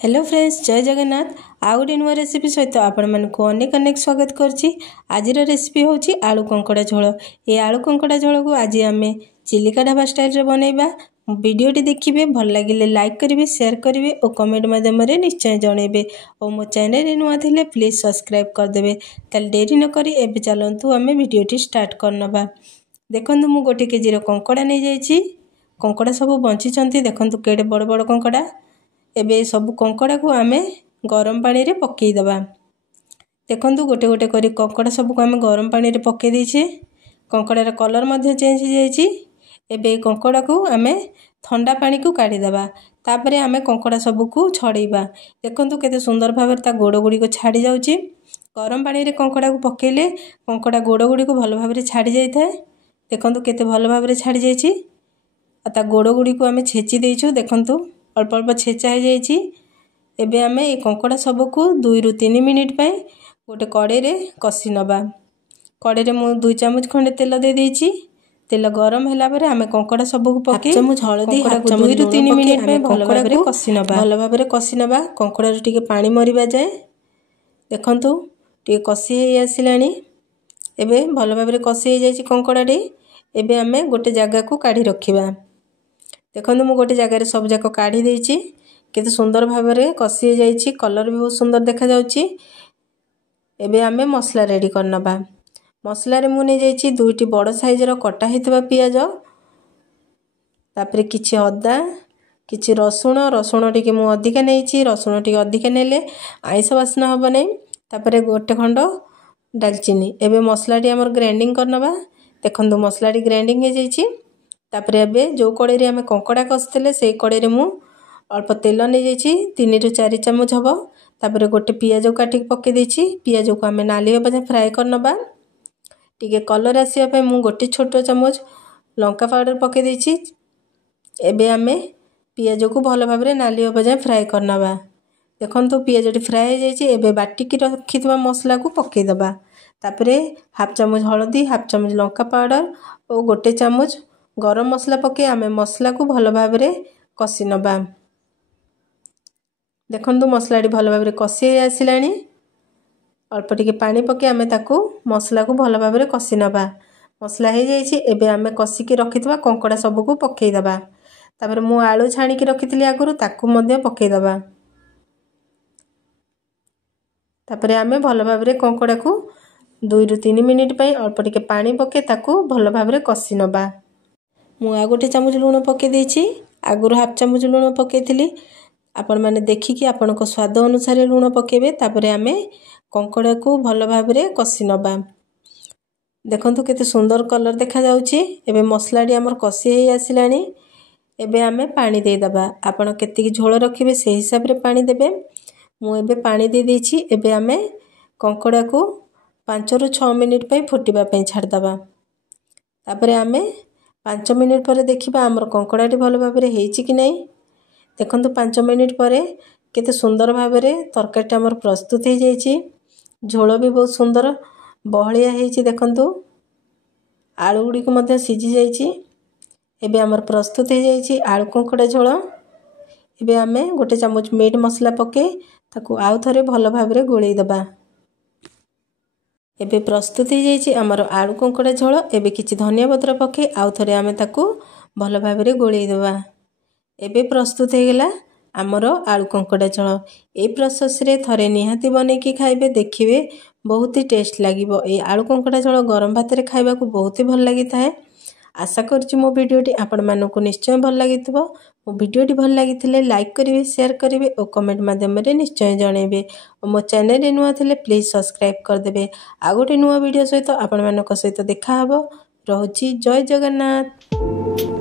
Hello friends, जय जगन्नाथ। आउ गोटे नुआ रेसिपी सहित आपण मानक अनेक अनेक स्वागत करछि। आजिर रेसिपी होछि आलू कंकड़ा झोल। ये आलू कंकड़ा झोल को आज आम चिलिका ढाबा स्टाइल रे बनैबा। वीडियोटी देखिए, भल लगे लाइक करेंगे, शेयर करेंगे और कमेंट माध्यम निश्चय जनइबे। और मो चैनल नुआ थे प्लीज सब्सक्राइब करदे। ताल डेरी न करी एबे चलंतु आम वीडियोटी स्टार्ट करनबा। देखंतु मु गोटे केजी कंकड़ा नहीं जाइछि। कंकड़ा सब बंची देखंतु केडे बड़ बड़ कंकड़ा। एबे सब कंकड़ा को आमे गरम पानी रे पकई दबा। देखंतु गोटे गोटे करी कंकड़ा सब को आमे गरम पानी रे पकई देछे। कंकड़ा रा कलर मध्ये चेंज हो जाइछि। एबे कंकड़ा को आमे ठंडा पानी को काढी दबा। तापरे आमे कंकड़ा सब को छड़ेबा। देखंतु केते सुंदर भाबे ता गोड़ गुडी को छाडी जाउछि। गरम पानी रे कंकड़ा को पकेले कंकड़ा गोड़ गुडी को भल भाबे छाडी जाय थाए। देखंतु केते भल भाबे छाडी जाइछि। आ ता गोड़ गुडी को आमे छेची देइछु। देखंतु अल्प अल्प छेचा हो जाइछि। एबे आमे ए कंकड़ा सब को 2 रु 3 मिनिट पई गोटे कड़े रे कसी नबा। कड़े रे मु 2 चम्मच खंडे तेल दे देइछि। तेल गरम होला परे आमे कंकड़ा सब को पके चम्मच हळदी 2 रु 3 मिनिट पई भल भाबे कसी नबा। भल भाबे कसी नबा। कंकड़ा रे टिके पानी मरिबा जाय। देखंतु टिके कसी हे आसिलानी। एबे भल भाबे कसी हे जाइछि कंकड़ा रे। एबे आमे गोटे जगह को काढी रखिबा। देखंतु मु गोटे जगह रे सब जाक काढी देइछि। केते सुंदर भाबे रे कसी हे जाइछि। कलर भी बहुत सुंदर देखा जाउछि। एबे आमे मसला रेडी करनबा। मसला रे मु नै जाइछि 2टी बड़ साइज रो कटा हेतबा पियाज। तापरे किछि अदा, किछि रसुण टिके मु अधिका नैछि। रसुण टिके अधिका नेले आइस वासना हबो नै। तापरे गोटे खंड दालचीनी। एबे मसला टी हमर ग्राइंडिंग करनबा। देखंतु मसला टी ग्राइंडिंग हे जाइछि। तापरे एबे जो कड़े रे हमें कंकड़ा कसथिले से कड़े रे मु अल्प तेल नै जाइछि। 3 रु 4 चम्मच हबो। तापरे गोटे पियाज काटी पके देछि। पियाज को हमें नाली होबा फ्राई करनबा। टिके कलर आसिया पे मु गोटे छोटो चम्मच लंका पाउडर पके देछि। एबे हमें पियाज को भल भाबरे नाली होबा फ्राई करनबा। देखंतु पियाज टी फ्राई हे जाइछि। एबे बाटी की रखितबा मसला को पके दबा। तापरे हाफ चम्मच हळदी, हाफ चम्मच लंका पाउडर और गोटे चम्मच गरम मसला पके आमे मसला को भल भाबरे कसी नबा। देखंतु मसला टी भल भाबरे कसी हे आसिलानी। अल्प टिके पानी पके आमे ताको मसला को भल भाबरे कसी नबा। मसला हे जाइछि। एबे आमे कसी के रखितबा कंकड़ा सब को पके दबा। तापर मु आलू छाणी के रखितली आगुरु ताको मध्ये पके दबा। तापर आमे भल भाबरे कंकड़ा को 2 रु 3 मिनिट पई अल्प टिके पानी पके ताको भल भाबरे कसी नबा। मु आ गोटे चम्मच लूण पके देछि। आगुरु हाफ चम्मच लूण पकेइथिली। आपण माने देखिकी आपनको स्वाद अनुसार लूण पकेबे। तापरे आमे कंकड़ा को भल भाबरे कसी नबा। देखंतु केते सुंदर कलर देखा जाउछि। एबे मसला डी हमर कसी हे आसिलानी। एबे आमे पानी दे दबा। आपण केते की झोल रखिबे से हिसाब रे पानी देबे। मु एबे पानी दे देछि। एबे आमे कंकड़ा को 5 रु 6 मिनिट पई फुटिबा पई छाड़ दबा। तापरे आमे 5 मिनिट पर देखिबा हमर कंकड़ा टी भल भाबरे हेछि कि नै। देखंतु 5 मिनिट पर केते सुंदर भाबरे तरकारी हमर प्रस्तुत हे जाइछि। झोल भी बहुत सुंदर बहलिया हेछि। देखंतु आलू गुडी को मध्ये सिझी जाइछि। एबे हमर प्रस्तुत हे जाइछि आलू कंकड़ा झोल। एबे आमे गोटे चम्मच मीट मसला पके ताको आउ थरे भल भाबरे गोळेई दबा। एबे प्रस्तुत हे जाइछि हमर आलू कंकड़ा झोल। एबे किछि धनिया पत्र पके आउ थरे आमे ताको भल भाबरे गोळेई दबा। एबे प्रस्तुत हे गेला हमर आलू कंकड़ा झोल। ए प्रोसेस रे थरे निहाती बने की खाइबे, देखिबे बहुत ही टेस्ट लागिबो। ए आलू कंकड़ा झोल गरम भात रे खाइबा को बहुत ही भल लागि थाए। आशा करछि मो वीडियोटी आपण मानको निश्चय भल लागितबो। मो वीडियोटी भल लागिथिले लाइक करिवे, शेयर करिवे और कमेंट माध्यम रे निश्चय जणेबे। और मो चैनल रे नुआ थिले प्लीज सब्सक्राइब कर देबे। आ गोटे नुआ वीडियो सहित आपण मानको सहित देखा हबो। रहउछि जय जगन्नाथ।